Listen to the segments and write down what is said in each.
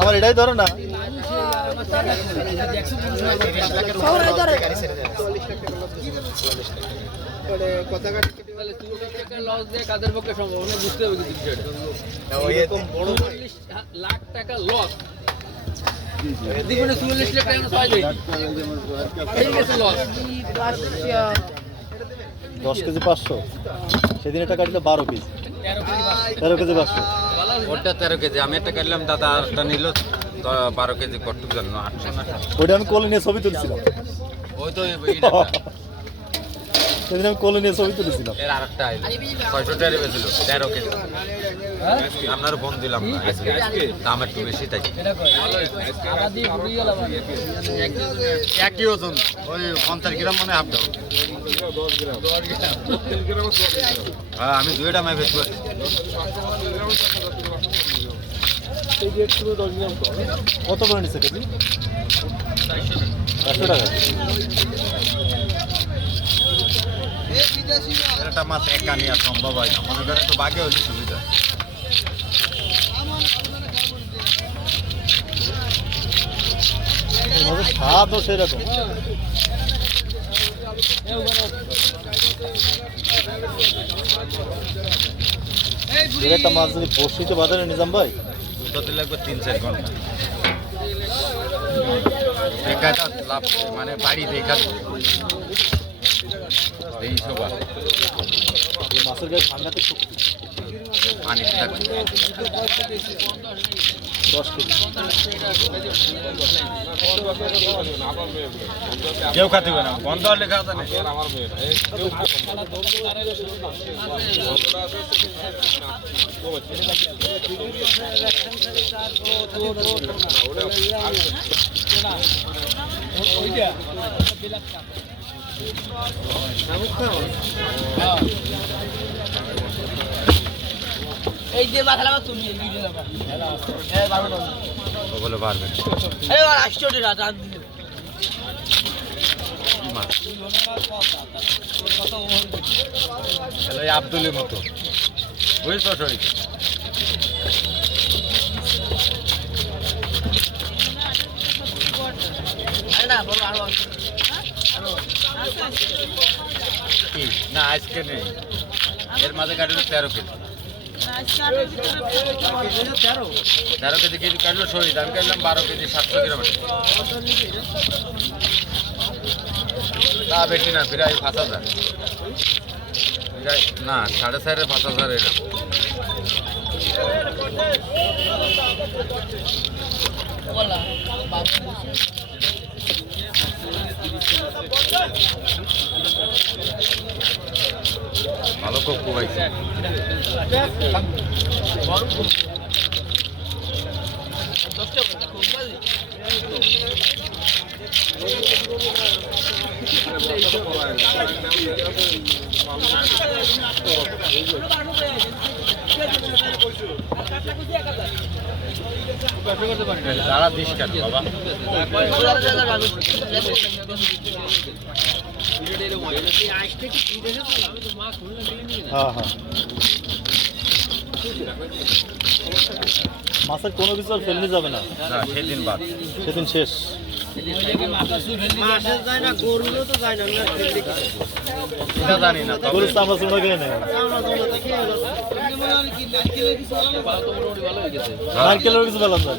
আমার এটাই ধরো না। কাদের পক্ষে সম্ভব? না বুঝতে হবে লাখ টাকা লস জীবনে চল্লিশ লাখ টাকা পাই যাই। ঠিক আছে লস। দশ কেজি পাঁচশো। সেদিন এটা কাটলে বারো কেজি। তেরো কেজি পাঁচশো। ওটা তেরো কেজি। আমি একটা কাটলাম দাদা আরটা নিল। বারো কেজি কটুক জন্য আটশো। ওইটা আমি কোলে নিয়ে ছবি তুলছিলাম। ওই তো সেদিন আমি কোলে নিয়ে ছবি তুলেছিলাম। এর আরেকটা ছয়শো টাকা বেছিল তেরো কেজি। আপনার ফোন দিলাম না দাম একটু বেশি তাই। গেল একই ওজন ওই পঞ্চাশ গ্রাম মানে হাফ দাম হ্যাঁ আমি দুইটা মাই বেচবো। কত করে নিচ্ছে কেজি? চারশো টাকা। একটা মাছ একা নেওয়া সম্ভব হয় না। মনে করেন তো বাকি হলে এইভাবে স্বাদও সেরকম। একটা মাছ যদি বসিতে বাজারে নিজাম ভাই? উঠাতে লাগবে তিন চার ঘণ্টা। লাভ মানে বাড়ি দেখা এই সবার মাছের গায়ে ঠান্ডাতে পানি থাকবে। কেউ খাতে না। বন্ধ হলে খাওয়া নেই এই যে মাথা লাগা তুমি এই ভিডিও লাগা এই বারো না ওগুলো পারবে এই আর আসছো রে রাত আন তাহলে ওই আব্দুলের মতো। শরীর না আজকে নেই। এর মাঝে কাটলো তেরো কেজি। তেরো কেজি কেজি কাটলো শহীদ, আমি কাটলাম বারো কেজি, সাতশো গ্রাম। তা বেশি না, প্রায় পাঁচ হাজার। না, সাড়ে চারে পাঁচ হাজার এলাম। বলা ভালো খুব তারা দিস কেন বাবা হ্যাঁ হ্যাঁ। মাছের কোনো কিছু আর ফেলনি যাবে না। না সেদিন বাদ। সেদিন শেষ। চামড়া চুমড়া নেই নারকেলের কিছু বেলাম যায়।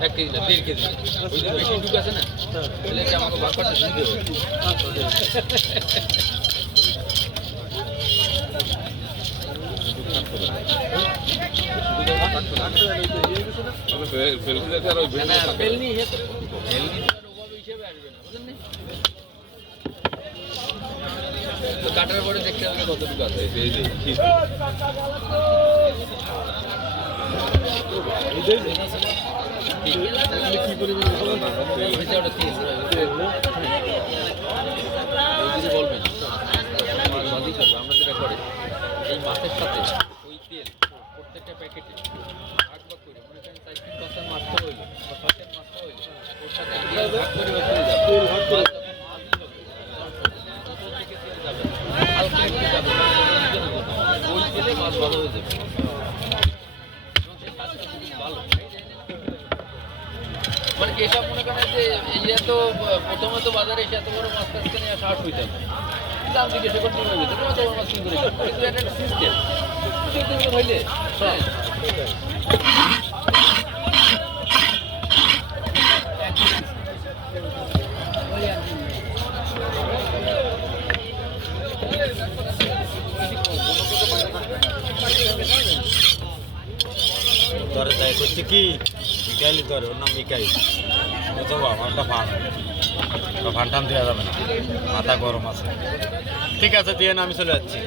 এক কেজি না দেড় কেজি ওই যে বেশি ঢুকে আছে না তাহলে এটা আমাকে ভাগ করতে দিতে হবে না, না, বেলনি ইয়ে তো- বেলনি কাটার পরে দেখতে হবে কতটুকু আছে। মাছের সাথে ওই তেল প্রত্যেকটা প্যাকেটে ভাগ ভাগ করে, মনে করেন চার তিন পাঁচটার মাছটা হইল বা পাঁচটার মাছটা হইল ওর সাথে ভাগ করে ভাগ করে যাবে মাছ যখন ভাজি হবে, উপর থেকে তেল যাবে হালকা একটু যাবে মাছ ভাজির জন্য। ওই তেলে মাছ ভালো হয়ে যাবে এবং সেই স্বাদটা খুবই ভালো মানে এসব মনে করেন যে ইয়ে তো প্রথমে তো বাজারে এসে এত বড় মাছ কাছকে নিয়ে সাহস হইতে হবে দাম জিজ্ঞেস করতে হবে তো তোমার তোমার মাছ কিনতে সিস্টেম সিস্টেম হইলে হ্যাঁ তোরে তাই করছি কি মিকাইলি তোরে ওর নাম মিকাইল। বুঝছ আমার একটা ফান। ফান টান দেওয়া যাবে না। মাথা গরম আছে। ঠিক আছে দিয়ে না আমি চলে যাচ্ছি।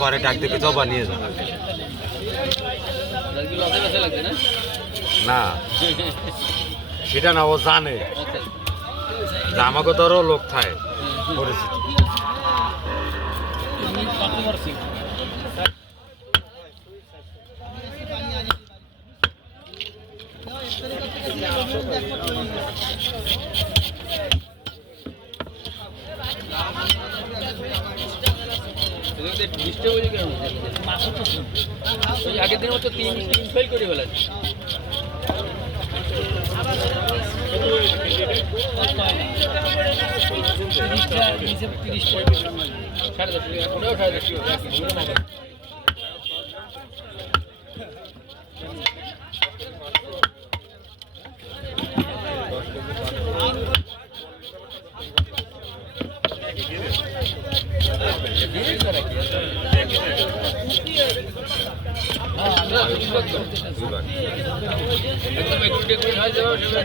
পরে ডাক দেখে জবা নিয়ে যাবে। না। সেটা না, ও জানে। আমাকে তোরও লোক থাকে পরিচিত এগুলোতে বৃষ্টি হয়ে কেন ওই আগের দিনের মতো তিন তিন ফেল করে ফেলেছে সাড়ে দশ ওটাও সাড়ে দশ